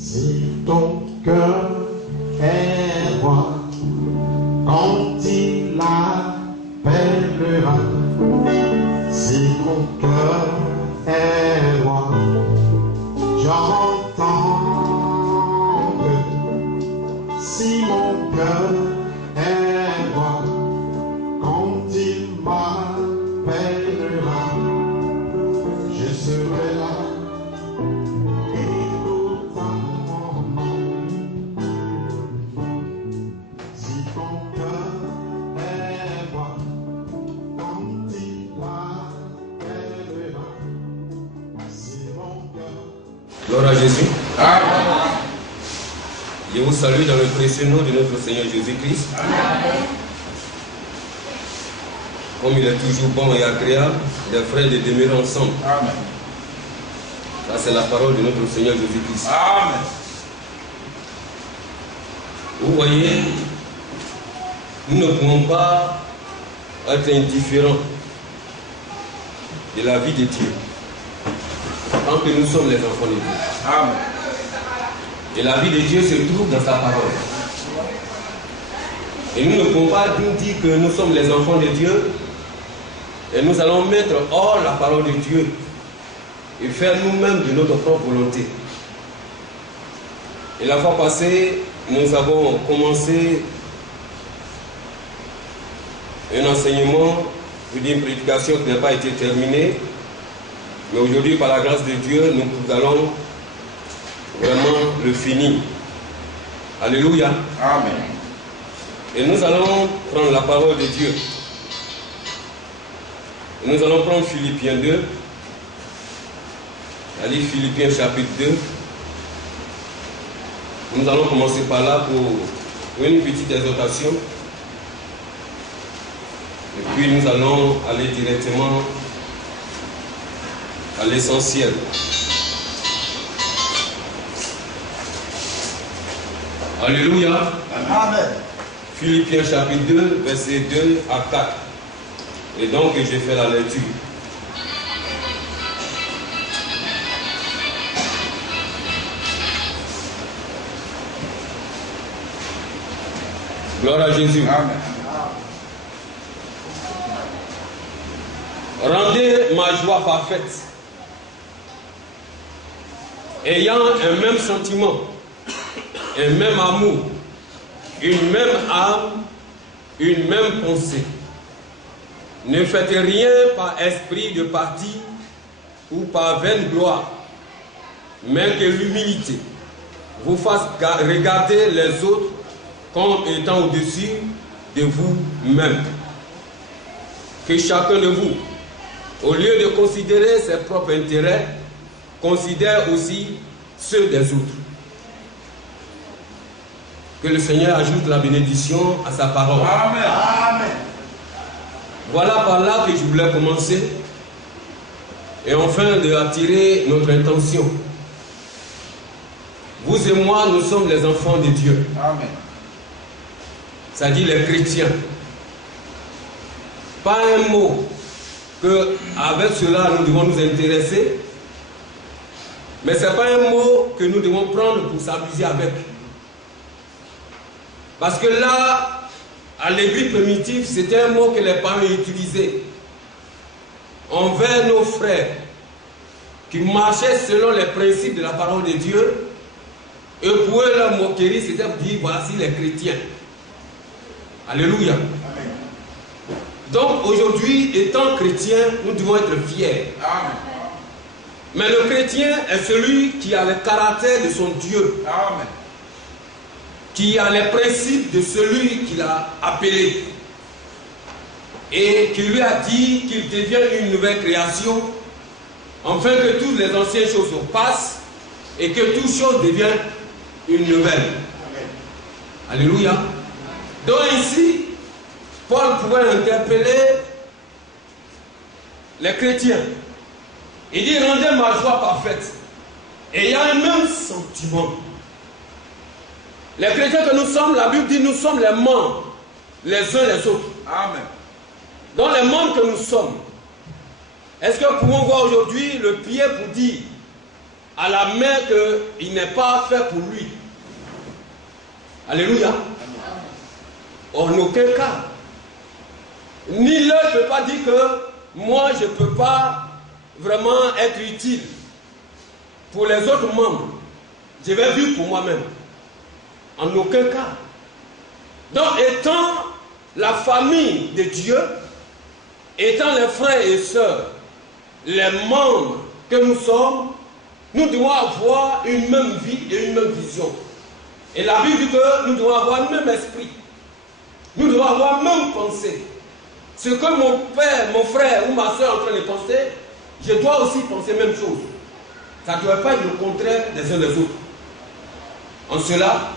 Si ton cœur est roi, quand il appellera, si mon cœur est roi, j'entends que si mon cœur est roi, quand il m'appellera, je serai là. Gloire à Jésus. Amen. Je vous salue dans le précieux nom de notre Seigneur Jésus-Christ. Comme il est toujours bon et agréable, les frères de demeurer ensemble. Amen. Ça, c'est la parole de notre Seigneur Jésus-Christ. Amen. Vous voyez, nous ne pouvons pas être indifférents de la vie de Dieu tant que nous sommes les enfants de Dieu. Amen. Et la vie de Dieu se trouve dans sa parole. Et nous ne pouvons pas nous dire que nous sommes les enfants de Dieu et nous allons mettre hors la parole de Dieu et faire nous-mêmes de notre propre volonté. Et la fois passée, nous avons commencé un enseignement, je dis une prédication qui n'a pas été terminée. Mais aujourd'hui, par la grâce de Dieu, nous allons vraiment le finir. Alléluia. Amen. Et nous allons prendre la parole de Dieu. Et nous allons prendre Philippiens 2. Allez, Philippiens chapitre 2. Nous allons commencer par là pour une petite exhortation. Et puis nous allons aller directement à l'essentiel. Alléluia. Amen. Philippiens chapitre 2, versets 2 à 4. Et donc je fais la lecture. Gloire à Jésus. Amen. Rendez ma joie parfaite, ayant un même sentiment, un même amour, une même âme, une même pensée. Ne faites rien par esprit de parti ou par vaine gloire, mais que l'humilité vous fasse regarder les autres comme étant au-dessus de vous-même. Que chacun de vous, au lieu de considérer ses propres intérêts, considère aussi ceux des autres. Que le Seigneur ajoute la bénédiction à sa parole. Amen. Amen. Voilà par là que je voulais commencer. Et enfin de attirer notre intention. Vous et moi, nous sommes les enfants de Dieu. Amen. C'est-à-dire les chrétiens. Pas un mot que avec cela nous devons nous intéresser. Mais ce n'est pas un mot que nous devons prendre pour s'amuser avec. Parce que là, à l'église primitive, c'était un mot que les parents utilisaient envers nos frères qui marchaient selon les principes de la parole de Dieu. Et pour eux, leur moquerie, c'était de dire voici les chrétiens. Alléluia. Amen. Donc aujourd'hui, étant chrétien, nous devons être fiers. Amen. Mais le chrétien est celui qui a le caractère de son Dieu. Amen. Qui a les principes de celui qui l'a appelé. Et qui lui a dit qu'il devient une nouvelle création, afin que toutes les anciennes choses passent et que toute chose devienne une nouvelle. Amen. Alléluia. Donc ici, Paul pourrait interpeller les chrétiens. Il dit, rendez ma joie parfaite. Et il y a un même sentiment. Les chrétiens que nous sommes, la Bible dit, nous sommes les membres, les uns les autres. Amen. Dans les membres que nous sommes, est-ce que nous pouvons voir aujourd'hui le pied pour dire, à la main qu'il n'est pas fait pour lui. Alléluia. En aucun cas. Ni l'un ne peut pas dire que moi je ne peux pas vraiment être utile pour les autres membres. Je vais vivre pour moi-même. En aucun cas. Donc étant la famille de Dieu, étant les frères et sœurs, les membres que nous sommes, nous devons avoir une même vie et une même vision. Et la Bible dit que nous devons avoir le même esprit. Nous devons avoir la même pensée. Ce que mon père, mon frère ou ma soeur est en train de penser, je dois aussi penser la même chose. Ça ne doit pas être le contraire des uns des autres. En cela,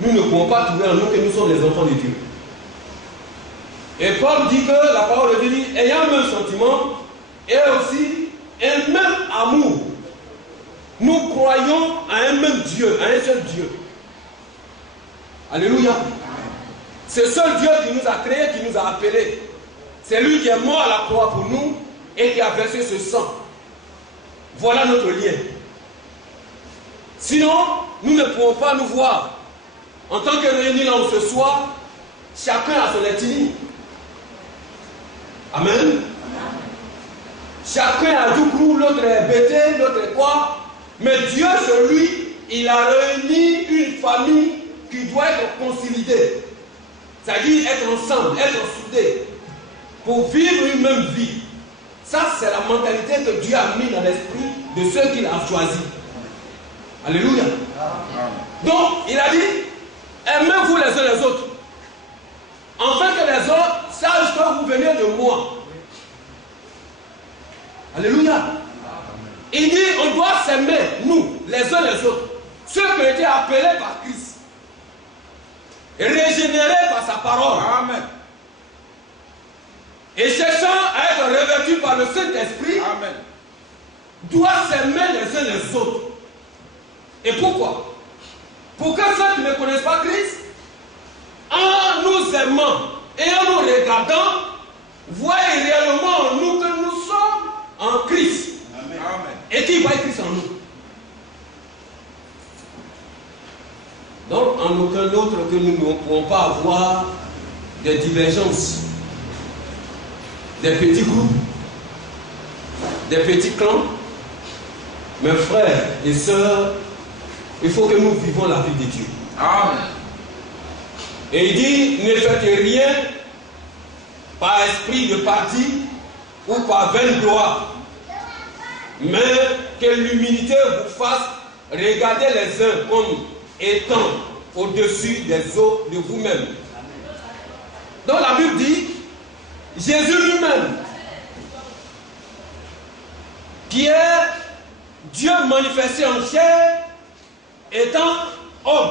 nous ne pouvons pas trouver en nous que nous sommes les enfants de Dieu. Et Paul dit que la parole de Dieu dit, ayant le même sentiment et aussi un même amour, nous croyons à un même Dieu, à un seul Dieu. Alléluia. C'est ce seul Dieu qui nous a créés, qui nous a appelés. C'est lui qui est mort à la croix pour nous et qui a versé ce sang. Voilà notre lien. Sinon, nous ne pouvons pas nous voir. En tant que réunis là ce soir, chacun a son ethnie. Amen. Chacun a du coup, l'autre est bêté, l'autre est quoi. Mais Dieu, sur lui, il a réuni une famille qui doit être consolidée. C'est-à-dire être ensemble, être soudés, pour vivre une même vie. Ça, c'est la mentalité que Dieu a mis dans l'esprit de ceux qu'il a choisis. Alléluia. Donc, il a dit, aimez-vous les uns les autres. Afin que les autres sachent que vous venez de moi. Alléluia. Il dit, on doit s'aimer, nous, les uns les autres. Ceux qui ont été appelés par Christ. Régénérés par sa parole. Amen. Et cherchant à être revêtus par le Saint-Esprit, doivent s'aimer les uns les autres. Et pourquoi? Pour que ceux qui ne connaissent pas Christ, en nous aimant et en nous regardant, voient réellement en nous que nous sommes en Christ. Amen. Et qu'ils voient Christ en nous. Donc, en aucun autre que nous ne pouvons pas avoir des divergences, des petits groupes, des petits clans. Mes frères et sœurs, il faut que nous vivons la vie de Dieu. Amen. Et il dit, ne faites rien par esprit de parti ou par vaine gloire, mais que l'humilité vous fasse regarder les uns comme étant au-dessus des autres de vous-même. Donc la Bible dit, Jésus lui-même, qui est Dieu manifesté en chair, étant homme,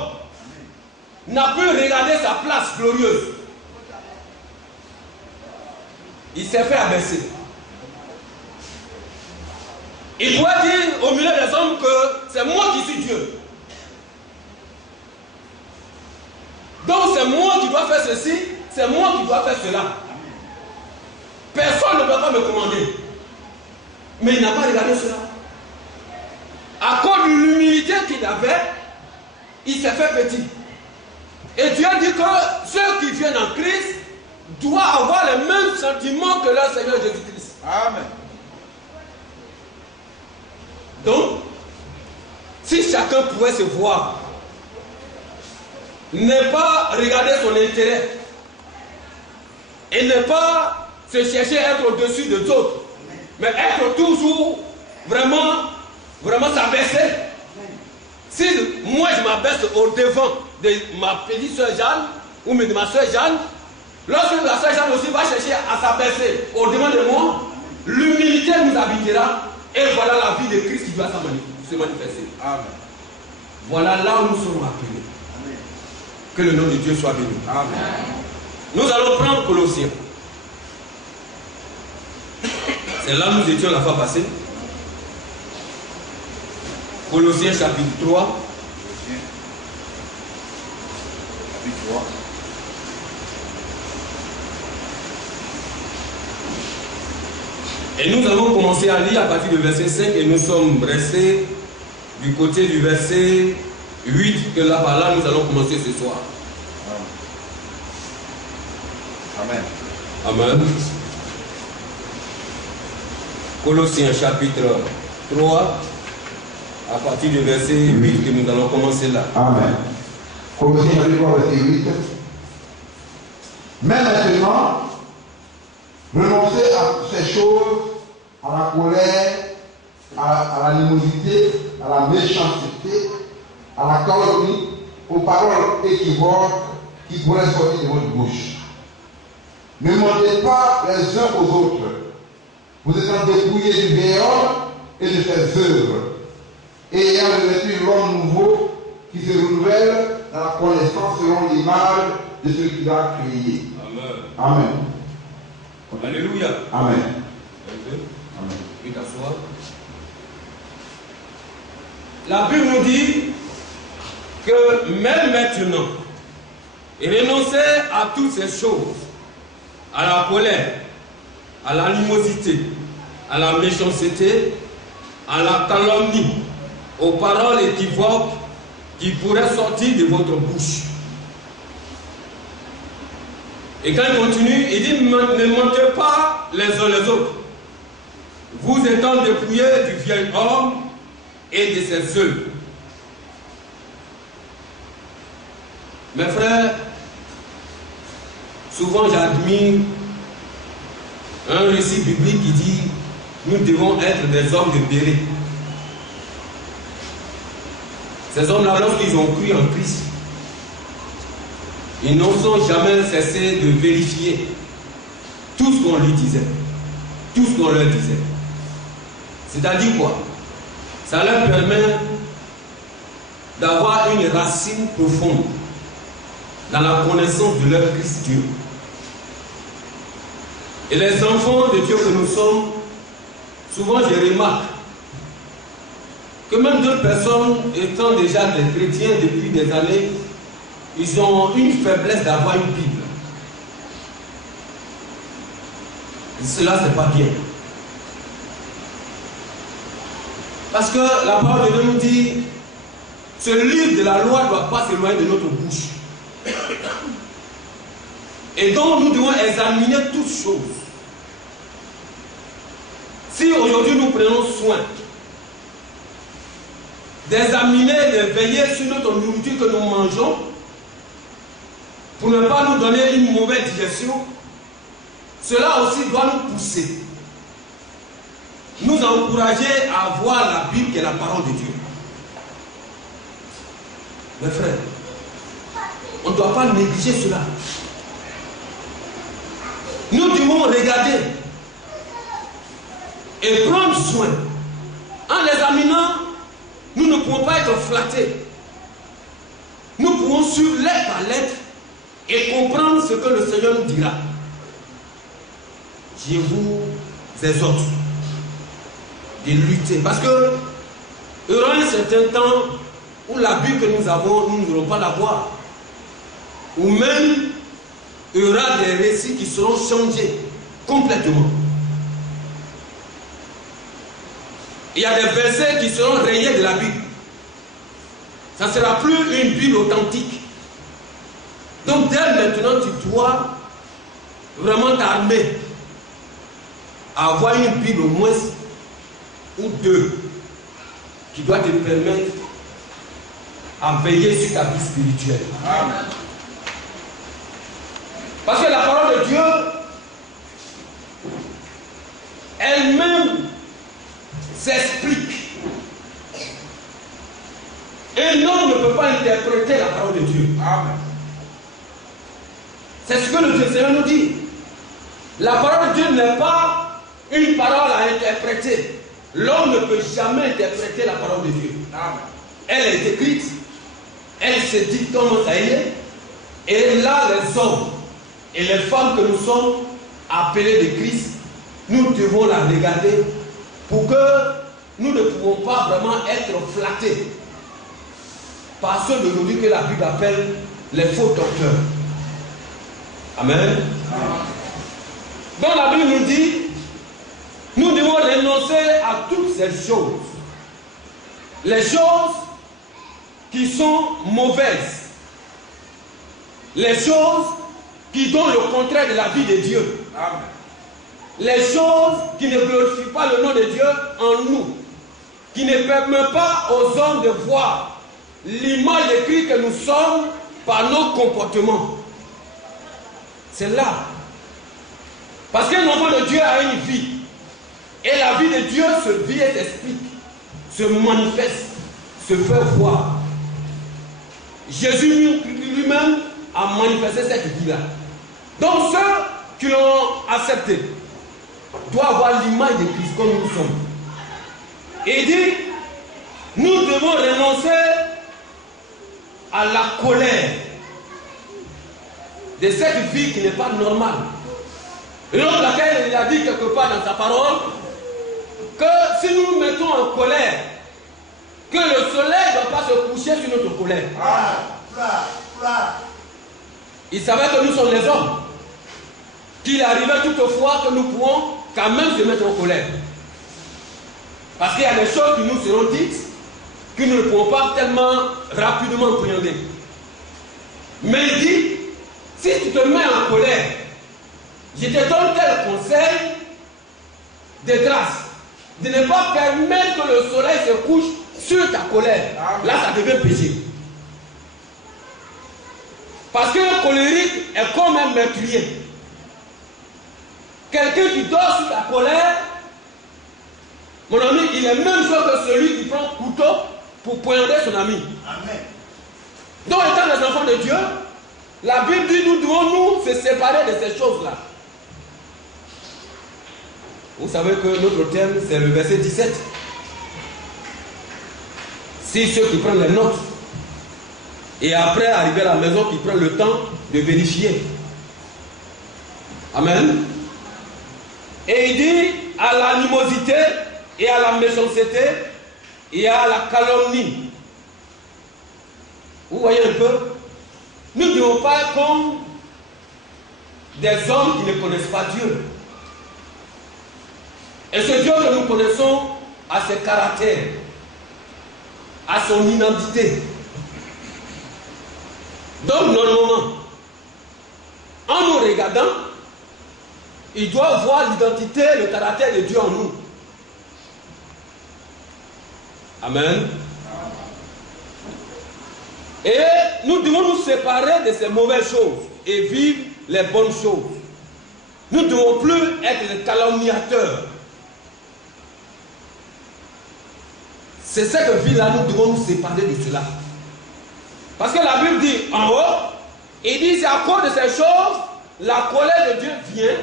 n'a pu regarder sa place glorieuse. Il s'est fait abaisser. Il doit dire au milieu des hommes que c'est moi qui suis Dieu. Donc c'est moi qui dois faire ceci, c'est moi qui dois faire cela. Personne ne peut pas me commander. Mais il n'a pas regardé cela. À cause de l'humilité qu'il avait, il s'est fait petit. Et Dieu dit que ceux qui viennent en Christ doivent avoir les mêmes sentiments que leur Seigneur Jésus-Christ. Amen. Donc, si chacun pouvait se voir, ne pas regarder son intérêt et ne pas se chercher à être au-dessus des autres, mais être toujours vraiment s'abaisser. Si moi je m'abaisse au devant de ma petite soeur Jeanne ou de ma soeur Jeanne, lorsque la soeur Jeanne aussi va chercher à s'abaisser au devant de moi, l'humilité nous habitera et voilà la vie de Christ qui doit se manifester. Amen. Voilà là où nous sommes appelés. Amen. Que le nom de Dieu soit béni. Amen. Nous allons prendre Colossiens. C'est là où nous étions la fois passée. Colossiens chapitre 3. Chapitre 3. Et nous allons commencer à lire à partir du verset 5 et nous sommes restés du côté du verset 8, que là, par là, nous allons commencer ce soir. Amen. Amen. Colossiens chapitre 3, à partir du verset 8 que nous allons commencer là. Amen. Colossiens chapitre 3, verset 8. Mais maintenant, renoncez à ces choses, à la colère, à l'animosité, à la méchanceté, à la calomnie, aux paroles équivoques qui pourraient sortir de votre bouche. Ne mentez pas les uns aux autres, vous étant dépouillés du vieil homme et de ses œuvres, et ayant revêtu l'homme nouveau qui se renouvelle dans la connaissance selon l'image de celui qui l'a créé. Amen. Amen. Alléluia. Amen. Amen. Puis t'asseoir. La Bible nous dit que même maintenant, renoncez à toutes ces choses, à la colère, à l'animosité, à la méchanceté, à la calomnie, aux paroles équivoques qui pourraient sortir de votre bouche. Et quand il continue, il dit, ne mentez pas les uns les autres, vous étant dépouillés du vieil homme et de ses œuvres. Mes frères, souvent j'admire un récit biblique qui dit nous devons être des hommes de béret. Ces hommes-là, lorsqu'ils ont cru en Christ, ils n'ont jamais cessé de vérifier tout ce qu'on lui disait, tout ce qu'on leur disait. C'est-à-dire quoi? Ça leur permet d'avoir une racine profonde dans la connaissance de leur Christ Dieu. Et les enfants de Dieu que nous sommes, souvent je remarque que même d'autres personnes étant déjà des chrétiens depuis des années, ils ont une faiblesse d'avoir une Bible. Et cela, c'est pas bien. Parce que la parole de Dieu nous dit, ce livre de la loi ne doit pas s'éloigner de notre bouche. Et donc nous devons examiner toutes choses. Si aujourd'hui nous prenons soin d'examiner, de veiller sur notre nourriture que nous mangeons, pour ne pas nous donner une mauvaise digestion, cela aussi doit nous pousser, nous encourager à voir la Bible qui est la parole de Dieu. Mes frères, on ne doit pas négliger cela. Nous devons regarder et prendre soin. En l'examinant, nous ne pouvons pas être flattés. Nous pouvons suivre lettre par lettre et comprendre ce que le Seigneur nous dira. Je vous exhorte de lutter. Parce que il y aura un certain temps où la Bible que nous avons, nous n'aurons pas la voir. Ou même, il y aura des récits qui seront changés complètement. Il y a des versets qui seront rayés de la Bible. Ça ne sera plus une Bible authentique. Donc dès maintenant, tu dois vraiment t'armer à avoir une Bible au moins ou deux qui doit te permettre à veiller sur ta vie spirituelle. Amen. Parce que la parole de Dieu elle-même s'explique. Et l'homme ne peut pas interpréter la parole de Dieu. Amen. C'est ce que le Seigneur nous dit. La parole de Dieu n'est pas une parole à interpréter. L'homme ne peut jamais interpréter la parole de Dieu. Amen. Elle est écrite, elle se dit comme ça est, et là les hommes et les femmes que nous sommes appelés de Christ, nous devons la regarder pour que nous ne pouvons pas vraiment être flattés par ceux d'aujourd'hui que la Bible appelle les faux docteurs. Amen. Donc la Bible nous dit, nous devons renoncer à toutes ces choses. les choses qui sont mauvaises, les choses qui donnent le contraire de la vie de Dieu, Amen. les choses qui ne glorifient pas le nom de Dieu en nous, qui ne permettent pas aux hommes de voir l'image de Christ que nous sommes par nos comportements. C'est là. Parce qu'un enfant de Dieu a une vie. Et la vie de Dieu se vit et s'explique, se manifeste, se fait voir. Jésus lui-même a manifesté cette vie-là. Donc ceux qui l'ont accepté doivent avoir l'image de Christ comme nous sommes. Et il dit, nous devons renoncer à la colère de cette vie qui n'est pas normale. Et donc laquelle il a dit quelque part dans sa parole que si nous nous mettons en colère, que le soleil ne doit pas se coucher sur notre colère. Il savait que nous sommes les hommes, qu'il arrivait toutefois que nous pouvons quand même se mettre en colère. Parce qu'il y a des choses qui nous seront dites que nous ne pouvons pas tellement rapidement appréhender. Mais il dit, si tu te mets en colère, je te donne tel conseil de grâce, de ne pas permettre que le soleil se couche sur ta colère. Là, ça devient péché. Parce qu'un colérique est comme un meurtrier. Quelqu'un qui dort sur ta colère, mon ami, il est même chose que celui qui prend un couteau pour poignarder son ami. Amen. Donc, étant des enfants de Dieu, la Bible dit nous devons nous se séparer de ces choses-là. Vous savez que notre thème, c'est le verset 17. Si ceux qui prennent les notes, et après arriver à la maison, qui prennent le temps de vérifier. Amen. Et il dit à l'animosité et à la méchanceté et à la calomnie. Vous voyez un peu? Nous ne devons pas être comme des hommes qui ne connaissent pas Dieu. Et ce Dieu que nous connaissons a ses caractères, a son identité. Donc, normalement, en nous regardant, il doit voir l'identité, le caractère de Dieu en nous. Amen. Et nous devons nous séparer de ces mauvaises choses et vivre les bonnes choses. Nous ne devons plus être les calomniateurs. C'est cette vie-là, nous devons nous séparer de cela. Parce que la Bible dit en haut, il dit c'est à cause de ces choses, la colère de Dieu vient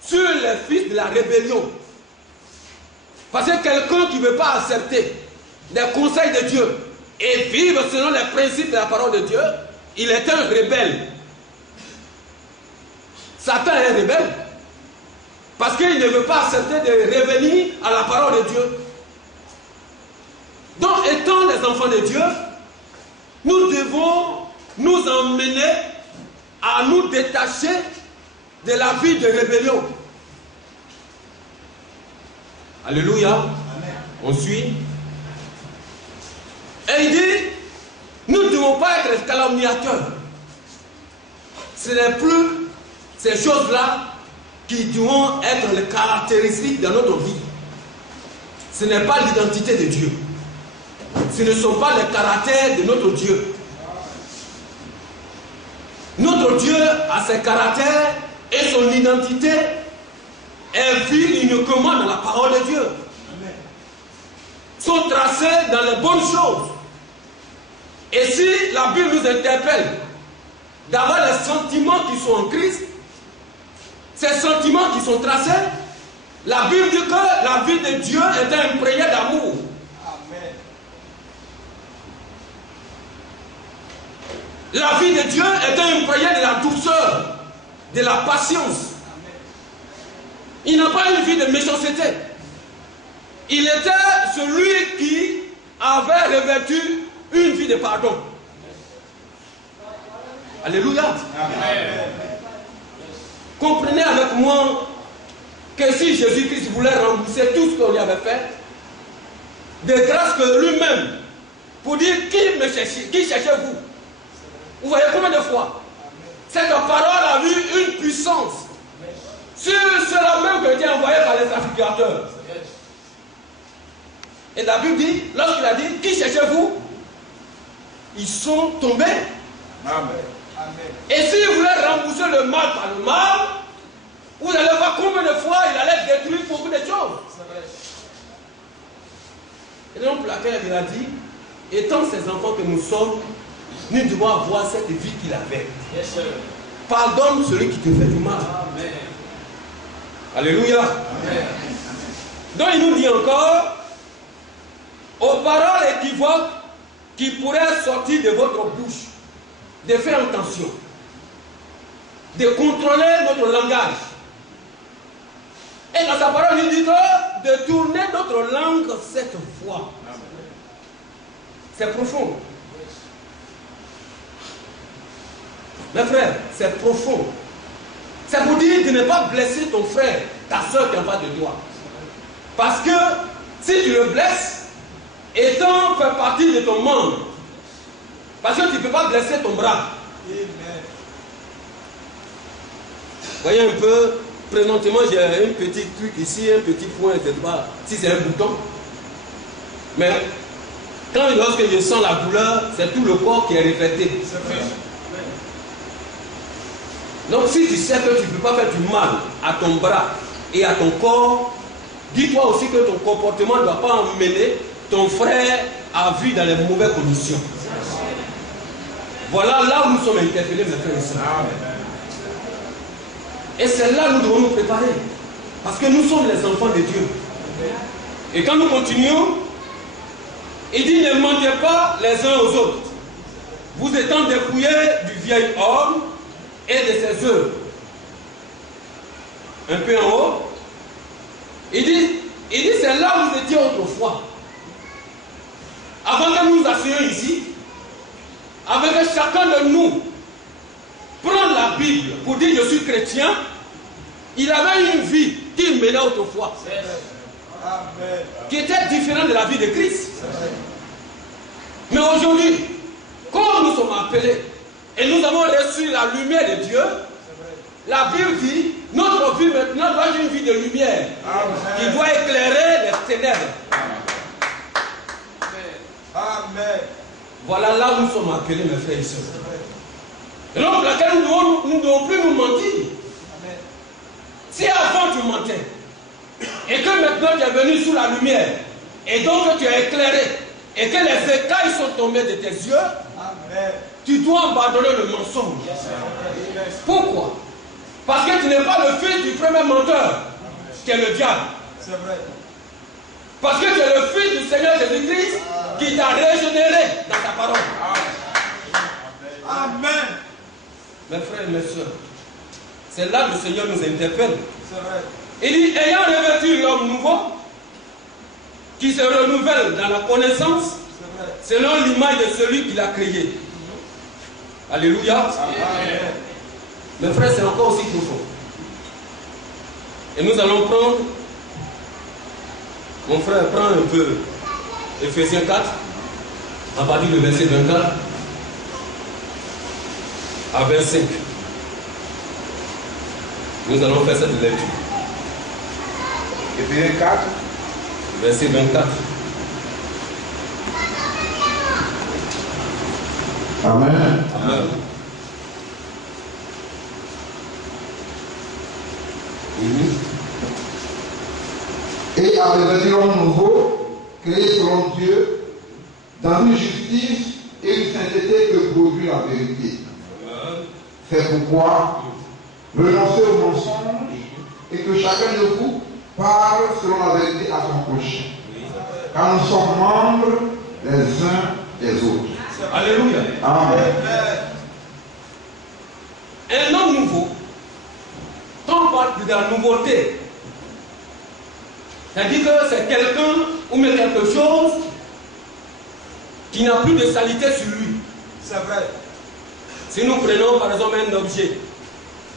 sur les fils de la rébellion. Parce que quelqu'un qui ne veut pas accepter les conseils de Dieu et vivre selon les principes de la parole de Dieu, il est un rebelle. Satan est un rebelle. Parce qu'il ne veut pas accepter de revenir à la parole de Dieu. Donc, étant les enfants de Dieu, nous devons nous emmener à nous détacher de la vie de rébellion. Alléluia. Amen. On suit. Et il dit, nous ne devons pas être les calomniateurs. Ce n'est plus ces choses-là qui doivent être les caractéristiques de notre vie. Ce n'est pas l'identité de Dieu. Ce ne sont pas les caractères de notre Dieu. Notre Dieu a ses caractères et son identité est vue uniquement dans la parole de Dieu. Amen. Sont tracés dans les bonnes choses. Et si la Bible nous interpelle d'avoir les sentiments qui sont en Christ, ces sentiments qui sont tracés, la Bible dit que la vie de Dieu est imprégnée d'amour. La vie de Dieu est imprégnée de la douceur, de la patience. Il n'a pas une vie de méchanceté. Il était celui qui avait revêtu une vie de pardon. Alléluia. Amen. Comprenez avec moi que si Jésus-Christ voulait rembourser tout ce qu'on lui avait fait, de grâce que lui-même pour dire qui cherchez-vous. Vous voyez combien de fois cette parole a eu une puissance sur cela même que Dieu a envoyé par les sacrificateurs. Et la Bible dit, lorsqu'il a dit, qui cherchez-vous? Ils sont tombés. Amen. Et s'il voulait rembourser le mal par le mal, vous allez voir combien de fois il allait détruire beaucoup de choses. Et donc laquelle il a dit, étant ces enfants que nous sommes, nous devons avoir cette vie qu'il avait. Pardonne celui qui te fait du mal. Amen. Alléluia. Amen. Donc il nous dit encore, aux paroles équivoques qui pourraient sortir de votre bouche, de faire attention, de contrôler notre langage. Et dans sa parole, il dit que de tourner notre langue cette fois. C'est profond. Mes frères, c'est profond. C'est pour dire de ne pas blesser ton frère, ta soeur qui est en face de toi. Parce que si tu le blesses, étant fait partie de ton membre, parce que tu ne peux pas blesser ton bras. Amen. Voyez un peu, présentement j'ai un petit truc ici, un petit point, je ne sais pas si c'est un bouton. Mais lorsque je sens la douleur, c'est tout le corps qui est reflété. Donc si tu sais que tu ne peux pas faire du mal à ton bras et à ton corps, dis-toi aussi que ton comportement ne doit pas emmener ton frère à vivre dans les mauvaises conditions. Voilà là où nous sommes interpellés, mes frères et sœurs. Et c'est là où nous devons nous préparer. Parce que nous sommes les enfants de Dieu. Et quand nous continuons, il dit ne mentez pas les uns aux autres, vous étant dépouillés du vieil homme et de ses œuvres. Un peu en haut, il dit c'est là où vous étiez autrefois. Avant que nous nous assoyions ici, avant que chacun de nous prenne la Bible pour dire je suis chrétien, il avait une vie qu'il menait autrefois, qui était différente de la vie de Christ. Mais aujourd'hui, comme nous sommes appelés et nous avons reçu la lumière de Dieu, la Bible dit notre vie maintenant doit être une vie de lumière qui doit éclairer les ténèbres. Amen. Voilà là où nous sommes appelés, mes frères et sœurs. Et donc, laquelle nous ne devons plus nous mentir. Amen. Si avant tu mentais, et que maintenant tu es venu sous la lumière, et donc tu es éclairé, et que les écailles sont tombées de tes yeux, amen, tu dois abandonner le mensonge. Yes. Pourquoi? Parce que tu n'es pas le fils du premier menteur, qui est le diable. C'est vrai. Parce que tu es le fils du Seigneur Jésus-Christ qui t'a régénéré dans ta parole. Amen. Mes frères et mes soeurs, c'est là que le Seigneur nous interpelle. Il dit, ayant revêtu l'homme nouveau, qui se renouvelle dans la connaissance, selon l'image de celui qui l'a créé. Alléluia. Amen. Mes frères, c'est encore aussi profond. Et nous allons prendre, mon frère, prends un peu Ephésiens 4, à partir du verset 24 à 25. Nous allons faire cette lecture. Ephésiens 4, verset 24. Amen. Amen. Et à revêtir l'homme nouveau, créé selon Dieu, dans une justice et une sainteté que produit la vérité. C'est pourquoi renoncez au mensonge et que chacun de vous parle selon la vérité à son prochain. Car nous sommes membres les uns des autres. Alléluia. Amen. Un homme nouveau, quand on parle de la nouveauté, c'est-à-dire que c'est quelqu'un ou même quelque chose qui n'a plus de saleté sur lui. C'est vrai. Si nous prenons par exemple un objet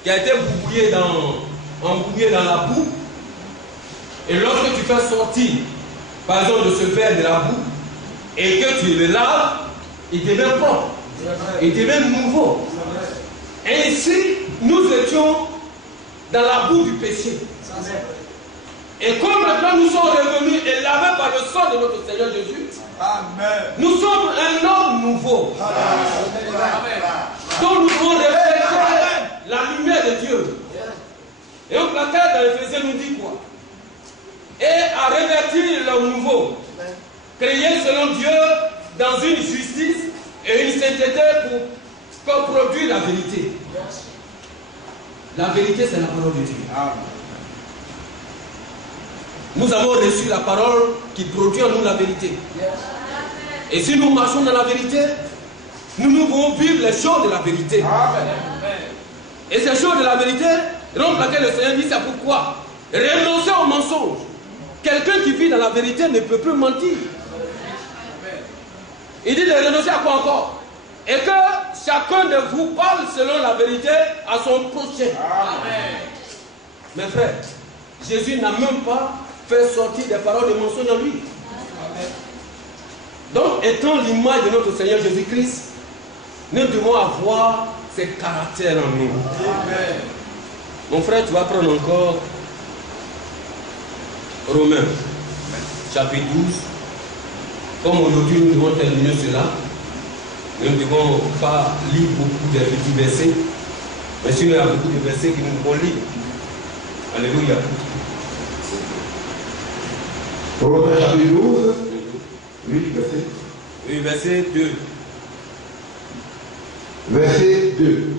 qui a été embouillé dans la boue, et lorsque tu fais sortir par exemple de ce verre de la boue, et que tu le laves, il devient propre, il devient nouveau. Ainsi, nous étions dans la boue du péché. Et comme maintenant nous sommes revenus et lavés par le sang de notre Seigneur Jésus, nous sommes un homme nouveau. Donc nous devons refléter la lumière de Dieu. Et au placard dans l'Éphésiens nous dit quoi? Et à revêtir l'homme nouveau, créé selon Dieu dans une justice et une sainteté pour produire la vérité. La vérité, c'est la parole de Dieu. Nous avons reçu la parole qui produit en nous la vérité. Et si nous marchons dans la vérité, nous pouvons vivre les choses de la vérité. Et ces choses de la vérité, donc laquelle le Seigneur dit, c'est pourquoi renoncer au mensonge. Quelqu'un qui vit dans la vérité ne peut plus mentir. Il dit de renoncer à quoi encore? Et que chacun de vous parle selon la vérité à son prochain. Mes frères, Jésus n'a même pas fait sortir des paroles de mensonge en lui. Donc, étant l'image de notre Seigneur Jésus-Christ, nous devons avoir ces caractères en nous. Mon frère, tu vas prendre encore Romains, chapitre 12. Comme aujourd'hui nous devons terminer cela, nous ne devons pas lire beaucoup de petits versets, mais sinon il y a beaucoup de versets que nous devons lire. Alléluia. Romains chapitre 12, oui, verset. Oui, verset 2. Verset 2.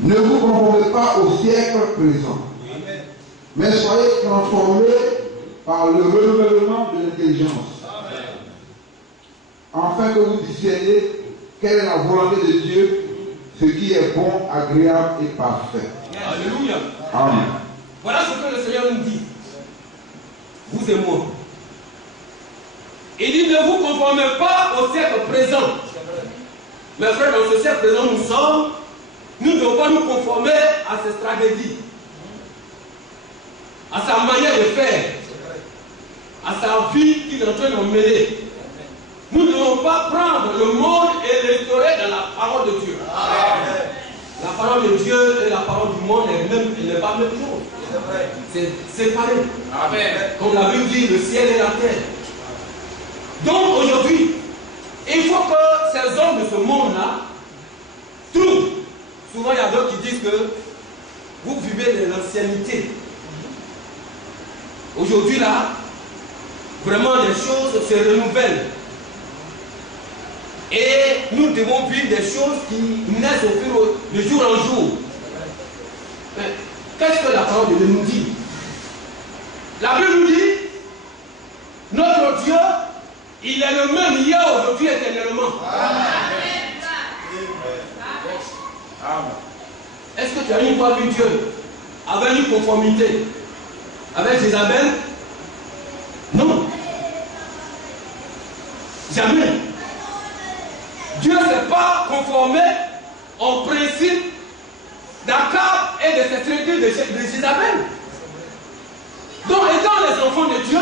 Ne vous conformez pas au siècle présent, mais soyez transformés par le renouvellement de l'intelligence, afin que vous discerniez quelle est la volonté de Dieu, ce qui est bon, agréable et parfait. Alléluia. Amen. Voilà ce que le Seigneur nous dit. Vous et moi. Il dit, ne vous conformez pas au siècle présent. Mes frères, dans ce siècle présent nous sommes, nous ne devons pas nous conformer à ses stratégies, à sa manière de faire, à sa vie qu'il est en train d'emmener. Nous ne devons pas prendre le monde et l'instaurer dans la parole de Dieu. Amen. La parole de Dieu et la parole du monde n'est pas la même chose. C'est séparé. Amen. Comme la Bible dit, le ciel et la terre. Donc aujourd'hui, il faut que ces hommes de ce monde-là trouvent. Souvent il y a d'autres qui disent que vous vivez de l'ancienneté. Aujourd'hui là, vraiment les choses se renouvellent. Et nous devons vivre des choses qui naissent au fur de jour en jour. Qu'est-ce que la parole de Dieu nous dit? La Bible nous dit, notre Dieu, il est le même hier, aujourd'hui, éternellement. Est-ce que tu as une fois vu Dieu avec une conformité avec Jézabel? Non. Jamais. Dieu ne s'est pas conformé au principe d'Akab et de ses traités de Jézabel. Donc, étant les enfants de Dieu,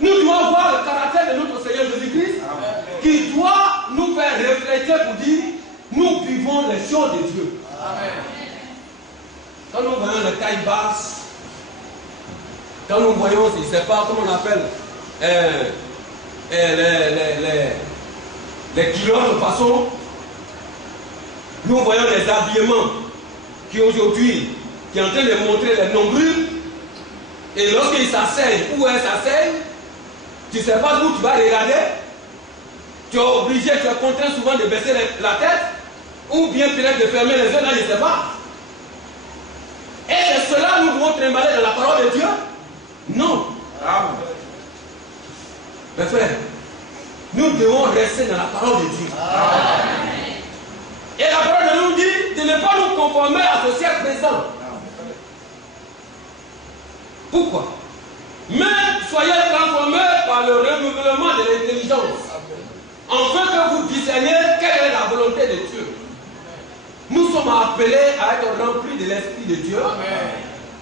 nous devons voir le caractère de notre Seigneur Jésus-Christ qui doit nous faire réfléchir pour dire nous vivons les choses de Dieu. Amen. Quand nous voyons les tailles basses, quand nous voyons, je ne sais pas comment on appelle, les culottes de façon, nous voyons les habillements qui aujourd'hui, qui est en train de montrer les nombrils, et lorsqu'ils s'asseyent, où elles s'asseyent, tu ne sais pas où tu vas regarder, tu es obligé, tu es contraint souvent de baisser la tête, ou bien peut-être de fermer les yeux, là, je ne sais pas. Et cela nous devons trimballer dans la parole de Dieu? Non. Amen. Mes frères, nous devons rester dans la parole de Dieu. Amen. Et la parole de Dieu nous dit de ne pas nous conformer à ce siècle présent. Pourquoi? Mais soyez transformés par le renouvellement de l'intelligence, afin que vous discerniez quelle est la volonté de Dieu. Nous sommes appelés à être remplis de l'Esprit de Dieu,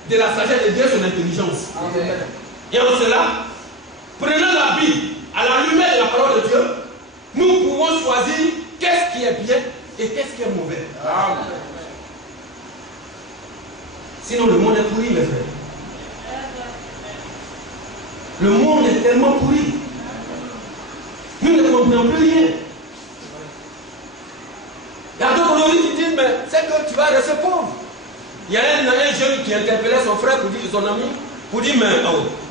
de la sagesse de Dieu, son intelligence. Et en cela, prenant la Bible à la lumière de la parole de Dieu, nous pouvons choisir qu'est-ce qui est bien et qu'est-ce qui est mauvais. Amen. Sinon, le monde est pourri, mes frères. Le monde est tellement pourri. Nous ne comprenons plus rien. Il y a d'autres aujourd'hui qui disent, mais c'est que tu vas rester pauvre. Il y a un jeune qui interpellait son frère, son ami, pour dire, mais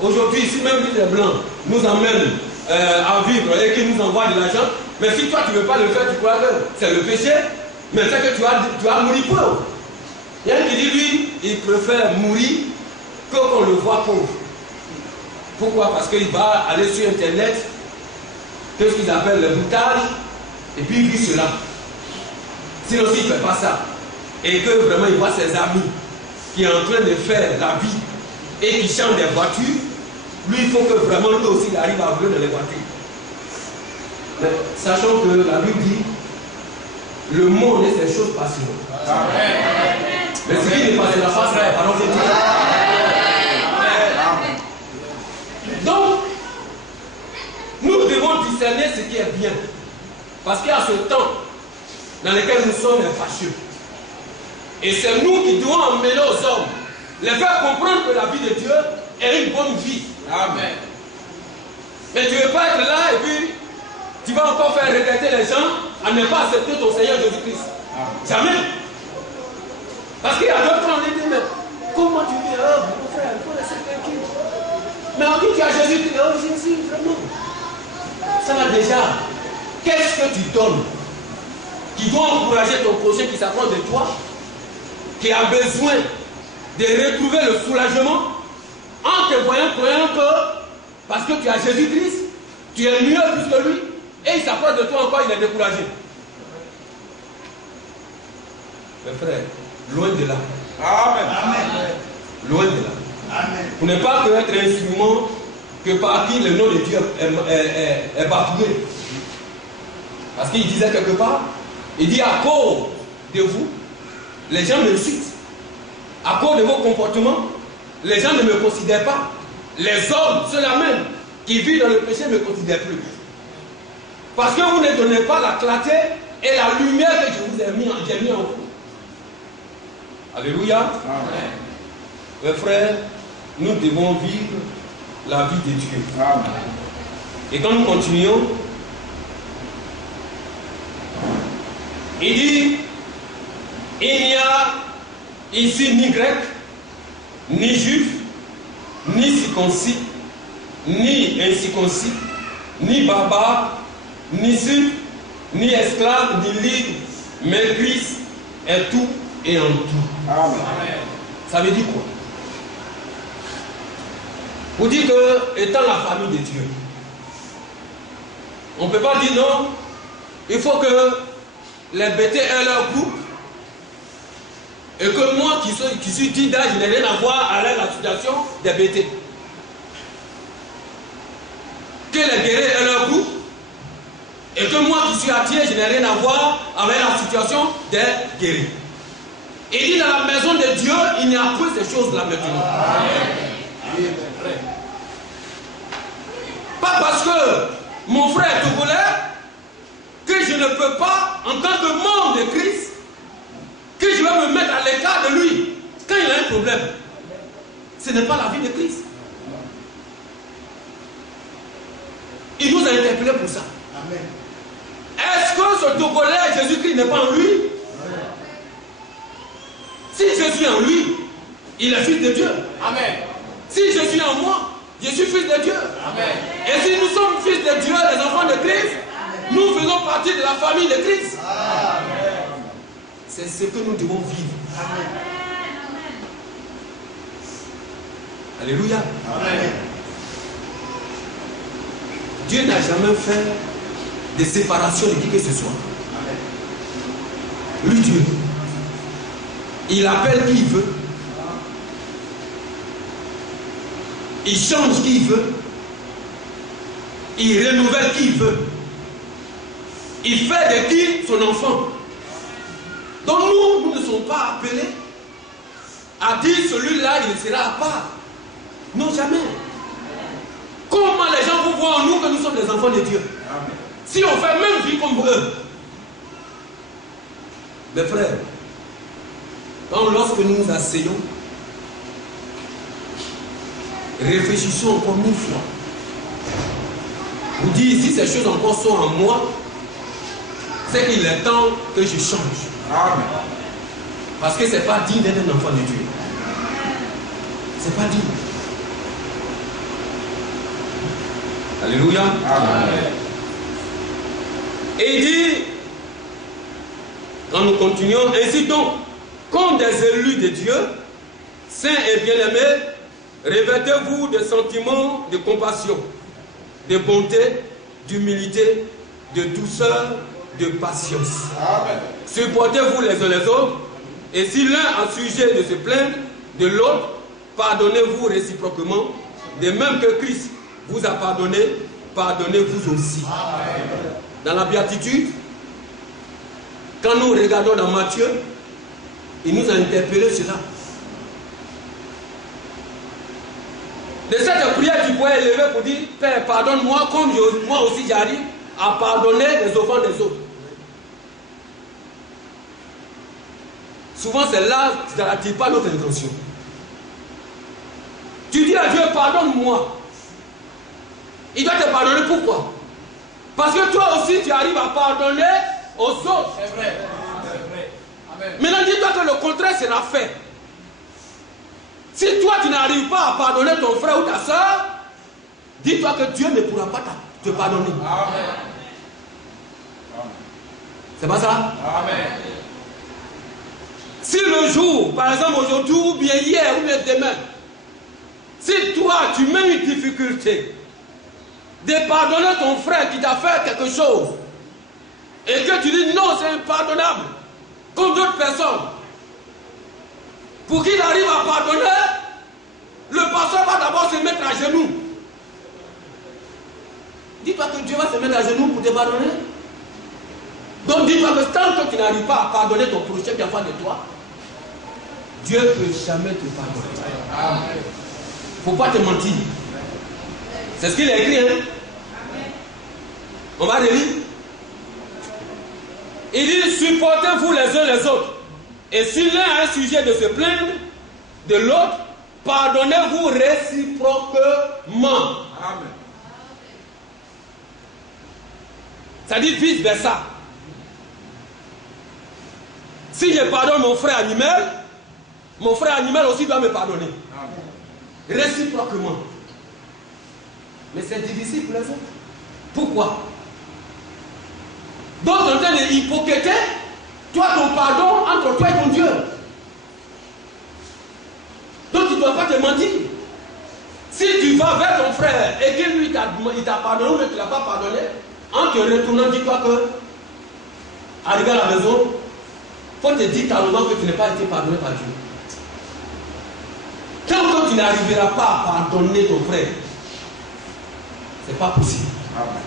aujourd'hui, si même les Blancs nous emmènent à vivre et qu'ils nous envoient de l'argent, mais si toi tu ne veux pas le faire, tu crois que c'est le péché, mais c'est que tu vas mourir pauvre. Il y a un qui dit, lui, il préfère mourir que qu'on le voit pauvre. Pourquoi? Parce qu'il va aller sur Internet, qu'est-ce qu'ils appellent le boutage, et puis il vit cela. Sinon, s'il ne fait pas ça, et que vraiment il voit ses amis qui sont en train de faire la vie et qui chantent des voitures, lui, il faut que vraiment lui aussi il arrive à voler dans les voitures. Mais, sachant que la Bible dit, le monde est ces choses passionnantes. Mais ce qui ne passera pas, c'est la parole de Dieu. Donc, nous devons discerner ce qui est bien. Parce qu'il y a ce temps dans lequel nous sommes fâcheux. Et c'est nous qui devons emmener aux hommes, les faire comprendre que la vie de Dieu est une bonne vie. Amen. Mais tu ne veux pas être là et puis tu vas encore faire regretter les gens à ne pas accepter ton Seigneur Jésus-Christ. Jamais. Parce qu'il y a d'autres gens qui disent, mais comment tu vis? Mon frère, il faut laisser tranquille. Mais on dit tu as Jésus-Christ. Oh Jésus, vraiment. Ça va déjà. Qu'est-ce que tu donnes qui doit encourager ton prochain qui s'approche de toi, qui a besoin de retrouver le soulagement en te voyant croyant que parce que tu as Jésus-Christ, tu es mieux plus que lui, et il s'approche de toi encore, il est découragé. Mes frères, loin de là. Amen. Amen. Loin de là. Amen. Vous n'êtes pas que être instrument que par qui le nom de Dieu est bafoué. Parce qu'il disait quelque part, il dit à cause de vous, les gens me citent. À cause de vos comportements, les gens ne me considèrent pas. Les hommes, ceux-là même, qui vivent dans le péché, ne me considèrent plus. Parce que vous ne donnez pas la clarté et la lumière que je vous ai mis en vous. Alléluia. Amen. Mes frères, nous devons vivre la vie de Dieu. Amen. Et quand nous continuons, il dit, il n'y a ici ni grec, ni juif, ni circoncis, ni incirconcis, ni barbare, ni juif, ni esclave, ni libre, mais Christ est tout et en tout. Amen. Ça veut dire quoi? Vous dites que, étant la famille de Dieu, on ne peut pas dire non, il faut que les bêtés aient leur groupe, et que moi qui suis dit d'âge, je n'ai rien à voir avec la situation des bêtés. Que les guerriers aient leur groupe, et que moi qui suis attiré, je n'ai rien à voir avec la situation des guerriers. Il dit dans la maison de Dieu, il n'y a plus ces choses-là maintenant. Amen. Pas parce que mon frère est togolais que je ne peux pas, en tant que membre de Christ, que je vais me mettre à l'écart de lui quand il a un problème. Ce n'est pas la vie de Christ. Il nous a interpellés pour ça. Amen. Est-ce que ce Togolais, Jésus-Christ n'est pas en lui? Amen. Si je suis en lui, il est fils de Dieu. Amen. Si je suis en moi, je suis fils de Dieu. Amen. Et si nous sommes fils de Dieu, les enfants de Christ, nous faisons partie de la famille de Christ. Amen. C'est ce que nous devons vivre. Amen. Alléluia. Amen. Dieu n'a jamais fait de séparation de qui que ce soit. Amen. Lui, Dieu, il appelle qui il veut. Il change qui il veut. Il renouvelle qui il veut. Il fait de qui son enfant. Donc nous ne sommes pas appelés à dire celui-là, il sera à part. Non, jamais. Comment comment les gens vont voir en nous que nous sommes les enfants de Dieu. Amen. Si on fait même vie comme eux. Mes frères, lorsque nous nous asseyons, réfléchissons encore 1000 fois. Vous dites, si ces choses encore sont en moi, c'est qu'il est temps que je change. Amen. Parce que ce n'est pas digne d'être un enfant de Dieu. C'est pas digne. Alléluia. Amen. Et il dit, quand nous continuons, ainsi donc, comme des élus de Dieu, saints et bien-aimés, revêtez-vous de sentiments de compassion, de bonté, d'humilité, de douceur, de patience. Amen. Supportez-vous les uns les autres, et si l'un a sujet de se plaindre de l'autre, pardonnez-vous réciproquement, de même que Christ vous a pardonné, pardonnez-vous aussi. Amen. Dans la béatitude, quand nous regardons dans Matthieu, il nous a interpellé cela. De cette prière, tu pourrais élever pour dire, Père, pardonne-moi comme moi aussi j'arrive à pardonner les offenses des autres. Souvent, c'est là que ça n'attire pas notre intention. Tu dis à Dieu, pardonne-moi. Il doit te pardonner, pourquoi? Parce que toi aussi, tu arrives à pardonner aux autres. C'est vrai. C'est vrai. Amen. Maintenant, dis-toi que le contraire sera fait. Si toi, tu n'arrives pas à pardonner ton frère ou ta soeur, dis-toi que Dieu ne pourra pas te pardonner. Amen. C'est pas ça? Amen. Si le jour, par exemple aujourd'hui, ou bien hier, ou bien demain, si toi, tu mets une difficulté de pardonner ton frère qui t'a fait quelque chose, et que tu dis non, c'est impardonnable, comme d'autres personnes, pour qu'il arrive à pardonner, le pasteur va d'abord se mettre à genoux. Dis-toi que Dieu va se mettre à genoux pour te pardonner. Donc dis-toi que tant que tu n'arrives pas à pardonner ton prochain qui est en face de toi, Dieu ne peut jamais te pardonner. Amen. Il ne faut pas te mentir. C'est ce qu'il a écrit. Hein? On va relire. Il dit, supportez-vous les uns les autres. Et si l'un a un sujet de se plaindre de l'autre, pardonnez-vous réciproquement. Amen. Ça dit vice versa. Si je pardonne mon frère animal aussi doit me pardonner. Amen. Réciproquement. Mais c'est difficile pour les autres. Pourquoi? D'autres en train de hypocriter, toi ton pardon entre toi et ton Dieu. Donc tu ne dois pas te mentir. Si tu vas vers ton frère et que lui il t'a pardonné ou que tu ne l'as pas pardonné, en te retournant, dis-toi que, arrivé à la maison, il faut te dire calmement que tu n'as pas été pardonné par Dieu. Tant que tu n'arriveras pas à pardonner ton frère, ce n'est pas possible. Amen.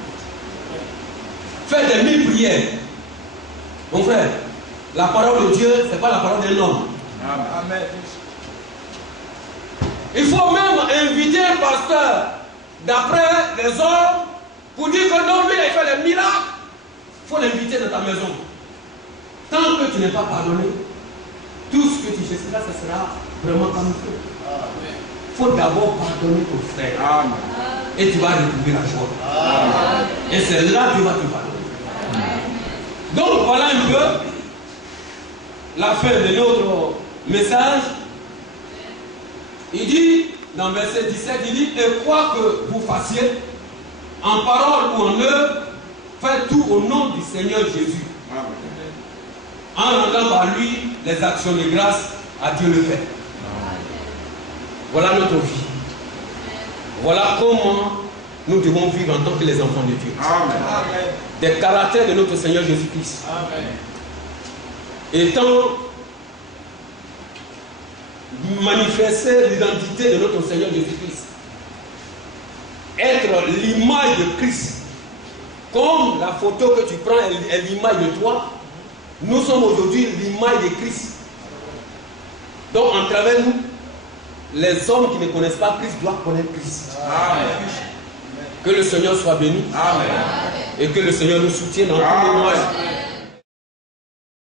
Fais des 1000 prières. Mon frère, la parole de Dieu, ce n'est pas la parole d'un homme. Amen. Il faut même inviter un pasteur d'après les hommes pour dire que non, lui, il a fait les miracles. Il faut l'inviter dans ta maison. Tant que tu n'es pas pardonné, tout ce que tu feras, ce sera vraiment comme il faut. Il faut d'abord pardonner ton frère. Amen. Et tu vas retrouver la joie. Amen. Et c'est là que tu vas te pardonner. Donc voilà un peu la fin de notre message. Il dit, dans verset 17, il dit, et quoi que vous fassiez, en parole ou en œuvre, faites tout au nom du Seigneur Jésus. Amen. En rendant par lui les actions de grâce à Dieu le fait. Voilà notre vie. Voilà comment nous devons vivre en tant que les enfants de Dieu. Amen. Des caractères de notre Seigneur Jésus-Christ. Amen. Étant manifester l'identité de notre Seigneur Jésus-Christ. Être l'image de Christ. Comme la photo que tu prends est l'image de toi, nous sommes aujourd'hui l'image de Christ. Donc en travers nous, les hommes qui ne connaissent pas Christ doivent connaître Christ. Amen. Que le Seigneur soit béni. Amen. Et que le Seigneur nous soutienne dans tous les mois.